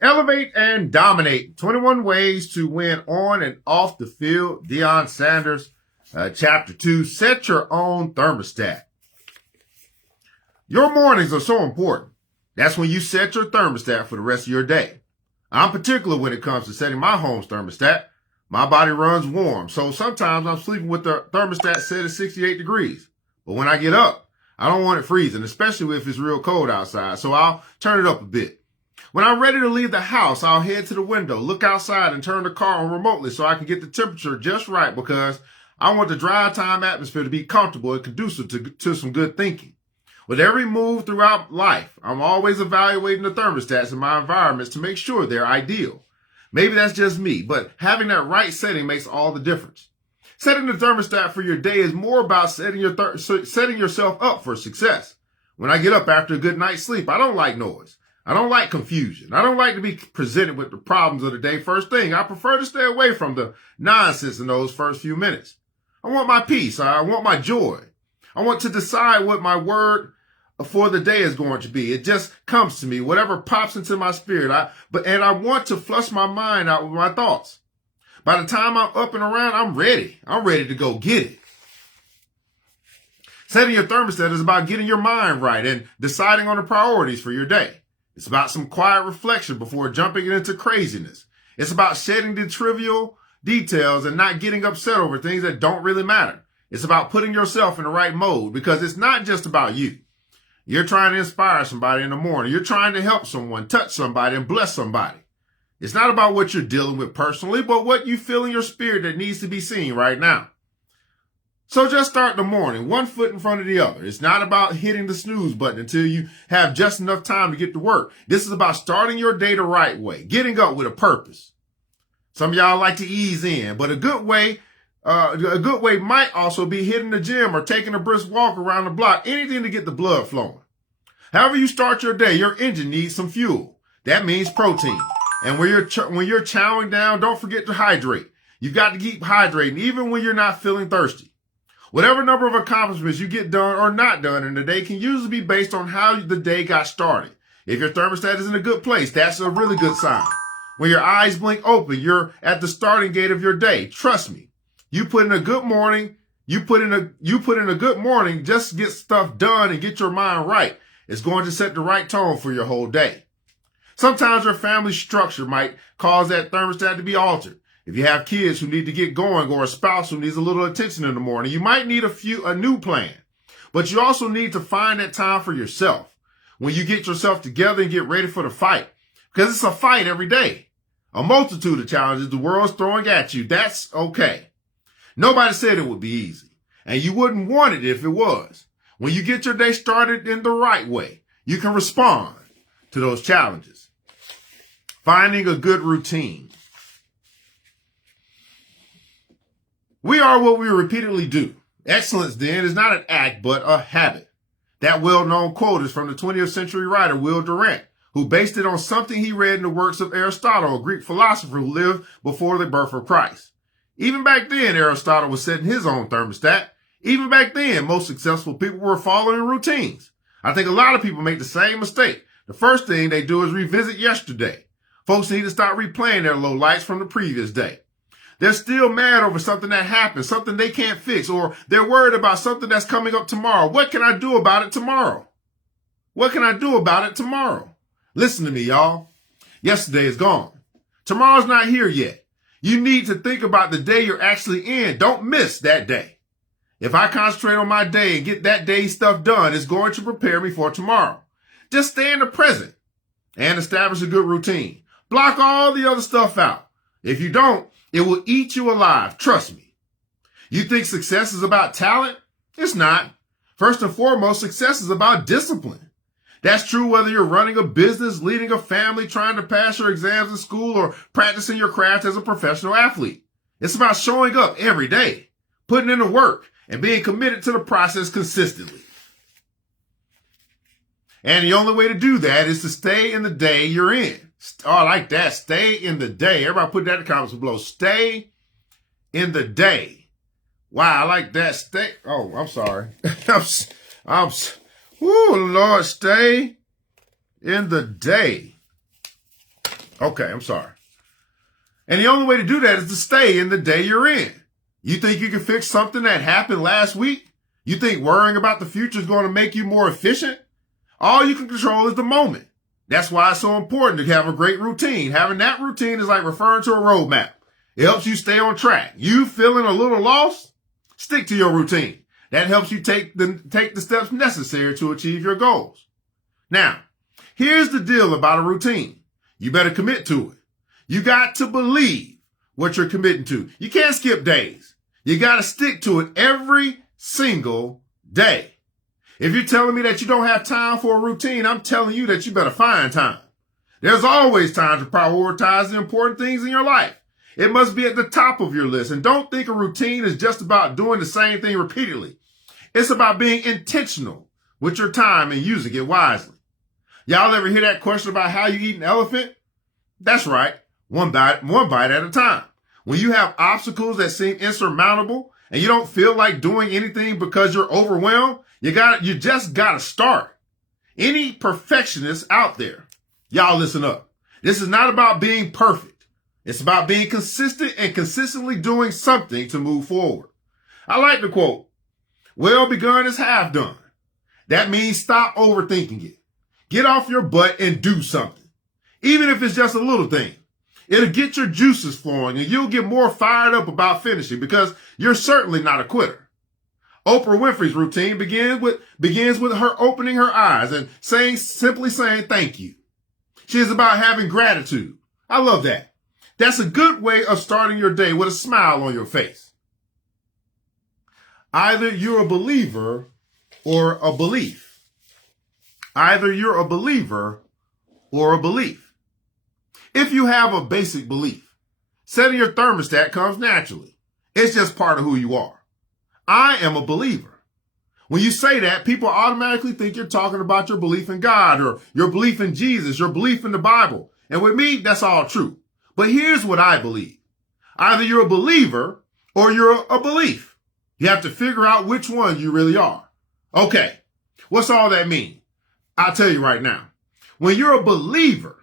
Elevate and dominate. 21 ways to win on and off the field. Deion Sanders, chapter 2. Set your own thermostat. Your mornings are so important. That's when you set your thermostat for the rest of your day. I'm particular when it comes to setting my home's thermostat. My body runs warm, so sometimes I'm sleeping with the thermostat set at 68 degrees. But when I get up, I don't want it freezing, especially if it's real cold outside, so I'll turn it up a bit. When I'm ready to leave the house, I'll head to the window, look outside, and turn the car on remotely so I can get the temperature just right because I want the drive time atmosphere to be comfortable and conducive to some good thinking. With every move throughout life, I'm always evaluating the thermostats in my environments to make sure they're ideal. Maybe that's just me, but having that right setting makes all the difference. Setting the thermostat for your day is more about setting yourself up for success. When I get up after a good night's sleep, I don't like noise. I don't like confusion. I don't like to be presented with the problems of the day first thing. I prefer to stay away from the nonsense in those first few minutes. I want my peace. I want my joy. I want to decide what my word for the day is going to be. It just comes to me, whatever pops into my spirit. I want to flush my mind out with my thoughts. By the time I'm up and around, I'm ready. I'm ready to go get it. Setting your thermostat is about getting your mind right and deciding on the priorities for your day. It's about some quiet reflection before jumping into craziness. It's about shedding the trivial details and not getting upset over things that don't really matter. It's about putting yourself in the right mode because it's not just about you. You're trying to inspire somebody in the morning. You're trying to help someone, touch somebody, and bless somebody. It's not about what you're dealing with personally, but what you feel in your spirit that needs to be seen right now. So just start the morning, one foot in front of the other. It's not about hitting the snooze button until you have just enough time to get to work. This is about starting your day the right way, getting up with a purpose. Some of y'all like to ease in, but a good way might also be hitting the gym or taking a brisk walk around the block, anything to get the blood flowing. However you start your day, your engine needs some fuel. That means protein. And when you're chowing down, don't forget to hydrate. You've got to keep hydrating even when you're not feeling thirsty. Whatever number of accomplishments you get done or not done in the day can usually be based on how the day got started. If your thermostat is in a good place, that's a really good sign. When your eyes blink open, you're at the starting gate of your day. Trust me. You put in a good morning, just to get stuff done and get your mind right. It's going to set the right tone for your whole day. Sometimes your family structure might cause that thermostat to be altered. If you have kids who need to get going or a spouse who needs a little attention in the morning, you might need a new plan. But you also need to find that time for yourself when you get yourself together and get ready for the fight. Because it's a fight every day. A multitude of challenges the world's throwing at you. That's okay. Nobody said it would be easy. And you wouldn't want it if it was. When you get your day started in the right way, you can respond to those challenges. Finding a good routine. We are what we repeatedly do. Excellence, then, is not an act, but a habit. That well-known quote is from the 20th century writer Will Durant, who based it on something he read in the works of Aristotle, a Greek philosopher who lived before the birth of Christ. Even back then, Aristotle was setting his own thermostat. Even back then, most successful people were following routines. I think a lot of people make the same mistake. The first thing they do is revisit yesterday. Folks need to start replaying their lowlights from the previous day. They're still mad over something that happened, something they can't fix, or they're worried about something that's coming up tomorrow. What can I do about it tomorrow? What can I do about it tomorrow? Listen to me, y'all. Yesterday is gone. Tomorrow's not here yet. You need to think about the day you're actually in. Don't miss that day. If I concentrate on my day and get that day's stuff done, it's going to prepare me for tomorrow. Just stay in the present and establish a good routine. Block all the other stuff out. If you don't, it will eat you alive. Trust me. You think success is about talent? It's not. First and foremost, success is about discipline. That's true whether you're running a business, leading a family, trying to pass your exams in school, or practicing your craft as a professional athlete. It's about showing up every day, putting in the work, and being committed to the process consistently. And the only way to do that is to stay in the day you're in. Oh, I like that. Stay in the day. Everybody put that in the comments below. Stay in the day. Wow, I like that. Stay. Oh, I'm sorry. Woo, Lord, stay in the day. Okay, I'm sorry. And the only way to do that is to stay in the day you're in. You think you can fix something that happened last week? You think worrying about the future is going to make you more efficient? All you can control is the moment. That's why it's so important to have a great routine. Having that routine is like referring to a roadmap. It helps you stay on track. You feeling a little lost? Stick to your routine. That helps you take the steps necessary to achieve your goals. Now, here's the deal about a routine. You better commit to it. You got to believe what you're committing to. You can't skip days. You got to stick to it every single day. If you're telling me that you don't have time for a routine, I'm telling you that you better find time. There's always time to prioritize the important things in your life. It must be at the top of your list. And don't think a routine is just about doing the same thing repeatedly. It's about being intentional with your time and using it wisely. Y'all ever hear that question about how you eat an elephant? That's right. One bite at a time. When you have obstacles that seem insurmountable and you don't feel like doing anything because you're overwhelmed, you just gotta start. Any perfectionists out there, y'all listen up. This is not about being perfect. It's about being consistent and consistently doing something to move forward. I like the quote, well begun is half done. That means stop overthinking it. Get off your butt and do something. Even if it's just a little thing. It'll get your juices flowing and you'll get more fired up about finishing because you're certainly not a quitter. Oprah Winfrey's routine begins with her opening her eyes and simply saying thank you. She is about having gratitude. I love that. That's a good way of starting your day with a smile on your face. Either you're a believer or a belief. Either you're a believer or a belief. If you have a basic belief, setting your thermostat comes naturally. It's just part of who you are. I am a believer. When you say that, people automatically think you're talking about your belief in God or your belief in Jesus, your belief in the Bible. And with me, that's all true. But here's what I believe. Either you're a believer or you're a belief. You have to figure out which one you really are. Okay, what's all that mean? I'll tell you right now. When you're a believer,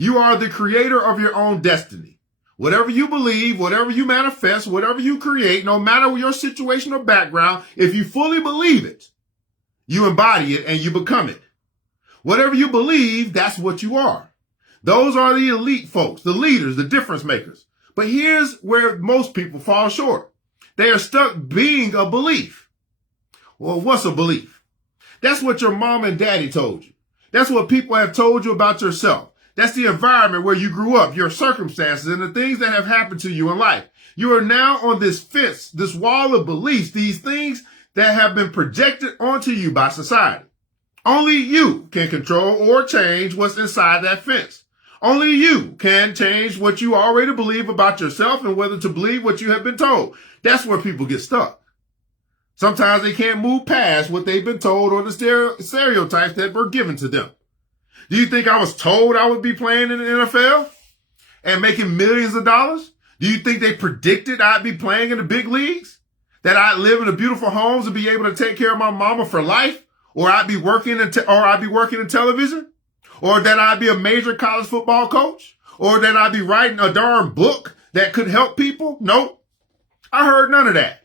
you are the creator of your own destiny. Whatever you believe, whatever you manifest, whatever you create, no matter your situation or background, if you fully believe it, you embody it and you become it. Whatever you believe, that's what you are. Those are the elite folks, the leaders, the difference makers. But here's where most people fall short. They are stuck being a belief. Well, what's a belief? That's what your mom and daddy told you. That's what people have told you about yourself. That's the environment where you grew up, your circumstances, and the things that have happened to you in life. You are now on this fence, this wall of beliefs, these things that have been projected onto you by society. Only you can control or change what's inside that fence. Only you can change what you already believe about yourself and whether to believe what you have been told. That's where people get stuck. Sometimes they can't move past what they've been told or the stereotypes that were given to them. Do you think I was told I would be playing in the NFL and making millions of dollars? Do you think they predicted I'd be playing in the big leagues? That I'd live in a beautiful homes and be able to take care of my mama for life? Or I'd be working in television? Or that I'd be a major college football coach? Or that I'd be writing a darn book that could help people? Nope. I heard none of that.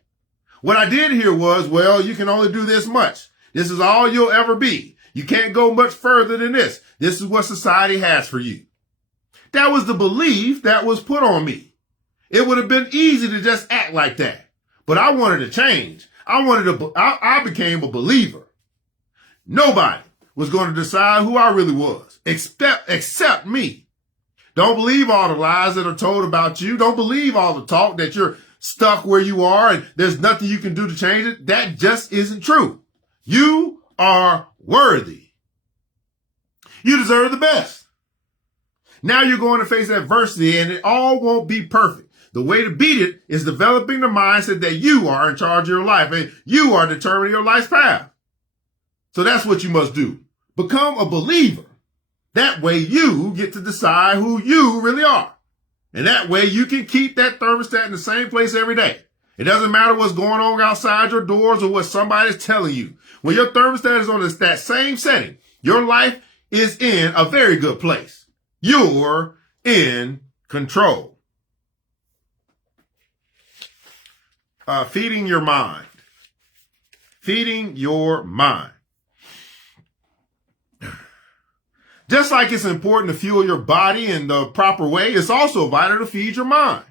What I did hear was, well, you can only do this much. This is all you'll ever be. You can't go much further than this. This is what society has for you. That was the belief that was put on me. It would have been easy to just act like that. But I wanted to change. I became a believer. Nobody was going to decide who I really was, except me. Don't believe all the lies that are told about you. Don't believe all the talk that you're stuck where you are and there's nothing you can do to change it. That just isn't true. You are worthy. You deserve the best. Now you're going to face adversity and it all won't be perfect. The way to beat it is developing the mindset that you are in charge of your life and you are determining your life's path. So that's what you must do. Become a believer. That way you get to decide who you really are. And that way you can keep that thermostat in the same place every day. It doesn't matter what's going on outside your doors or what somebody's telling you. When your thermostat is on that same setting, your life is in a very good place. You're in control. Feeding your mind. Feeding your mind. Just like it's important to fuel your body in the proper way, it's also vital to feed your mind.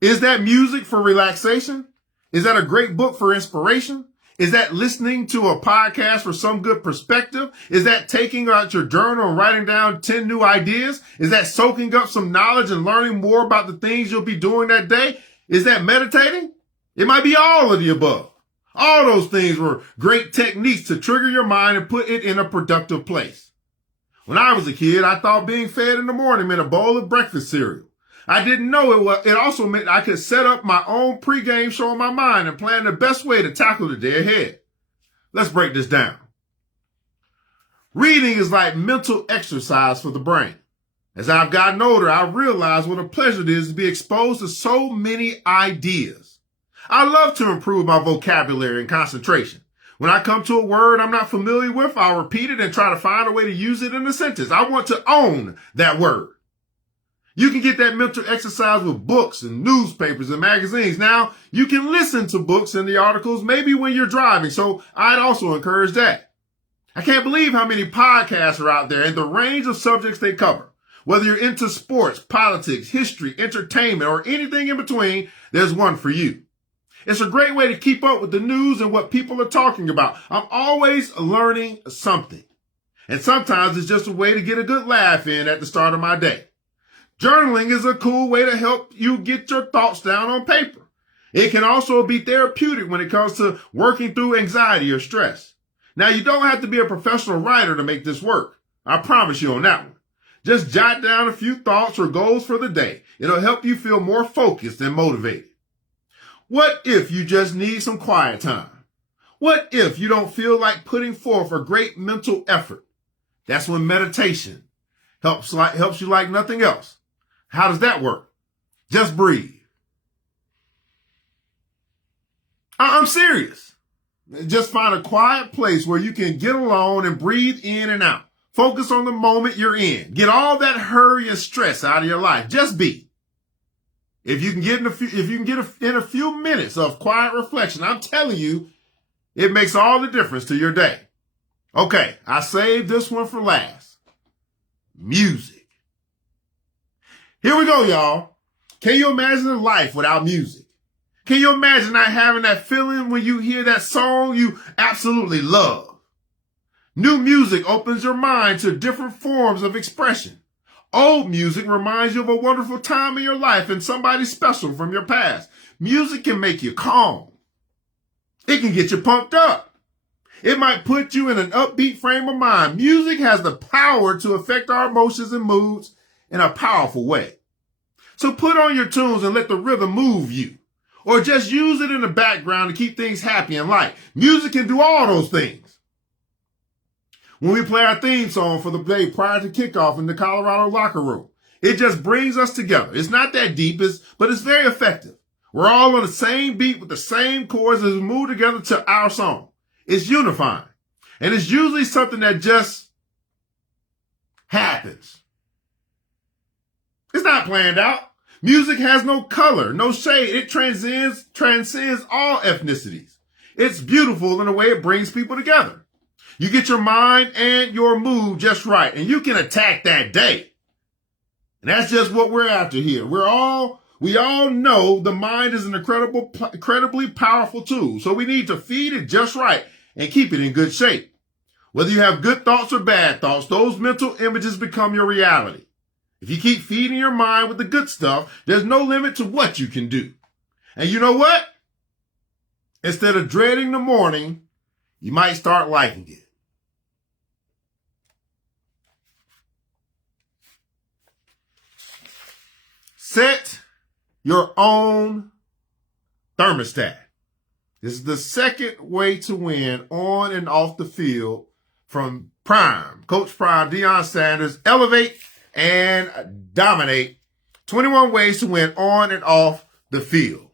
Is that music for relaxation? Is that a great book for inspiration? Is that listening to a podcast for some good perspective? Is that taking out your journal and writing down 10 new ideas? Is that soaking up some knowledge and learning more about the things you'll be doing that day? Is that meditating? It might be all of the above. All those things were great techniques to trigger your mind and put it in a productive place. When I was a kid, I thought being fed in the morning meant a bowl of breakfast cereal. I didn't know it also meant I could set up my own pregame show in my mind and plan the best way to tackle the day ahead. Let's break this down. Reading is like mental exercise for the brain. As I've gotten older, I've realized what a pleasure it is to be exposed to so many ideas. I love to improve my vocabulary and concentration. When I come to a word I'm not familiar with, I'll repeat it and try to find a way to use it in a sentence. I want to own that word. You can get that mental exercise with books and newspapers and magazines. Now, you can listen to books and the articles maybe when you're driving, so I'd also encourage that. I can't believe how many podcasts are out there and the range of subjects they cover. Whether you're into sports, politics, history, entertainment, or anything in between, there's one for you. It's a great way to keep up with the news and what people are talking about. I'm always learning something. And sometimes it's just a way to get a good laugh in at the start of my day. Journaling is a cool way to help you get your thoughts down on paper. It can also be therapeutic when it comes to working through anxiety or stress. Now, you don't have to be a professional writer to make this work. I promise you on that one. Just jot down a few thoughts or goals for the day. It'll help you feel more focused and motivated. What if you just need some quiet time? What if you don't feel like putting forth a great mental effort? That's when meditation helps you like nothing else. How does that work? Just breathe. I'm serious. Just find a quiet place where you can get alone and breathe in and out. Focus on the moment you're in. Get all that hurry and stress out of your life. Just be. If you can get in a few minutes of quiet reflection, I'm telling you, it makes all the difference to your day. Okay, I saved this one for last. Music. Here we go, y'all. Can you imagine a life without music? Can you imagine not having that feeling when you hear that song you absolutely love? New music opens your mind to different forms of expression. Old music reminds you of a wonderful time in your life and somebody special from your past. Music can make you calm. It can get you pumped up. It might put you in an upbeat frame of mind. Music has the power to affect our emotions and moods in a powerful way. So put on your tunes and let the rhythm move you. Or just use it in the background to keep things happy and light. Music can do all those things. When we play our theme song for the day prior to kickoff in the Colorado locker room, it just brings us together. It's not that deep, but it's very effective. We're all on the same beat with the same chords as we move together to our song. It's unifying. And it's usually something that just happens. It's not planned out. Music has no color, no shade. It transcends all ethnicities. It's beautiful in the way it brings people together. You get your mind and your mood just right, and you can attack that day. And that's just what we're after here. We all know the mind is an incredibly powerful tool. So we need to feed it just right and keep it in good shape. Whether you have good thoughts or bad thoughts, those mental images become your reality. If you keep feeding your mind with the good stuff, there's no limit to what you can do. And you know what? Instead of dreading the morning, you might start liking it. Set your own thermostat. This is the second way to win on and off the field from Prime. Coach Prime, Deion Sanders, elevate and dominate. 21 ways to win on and off the field.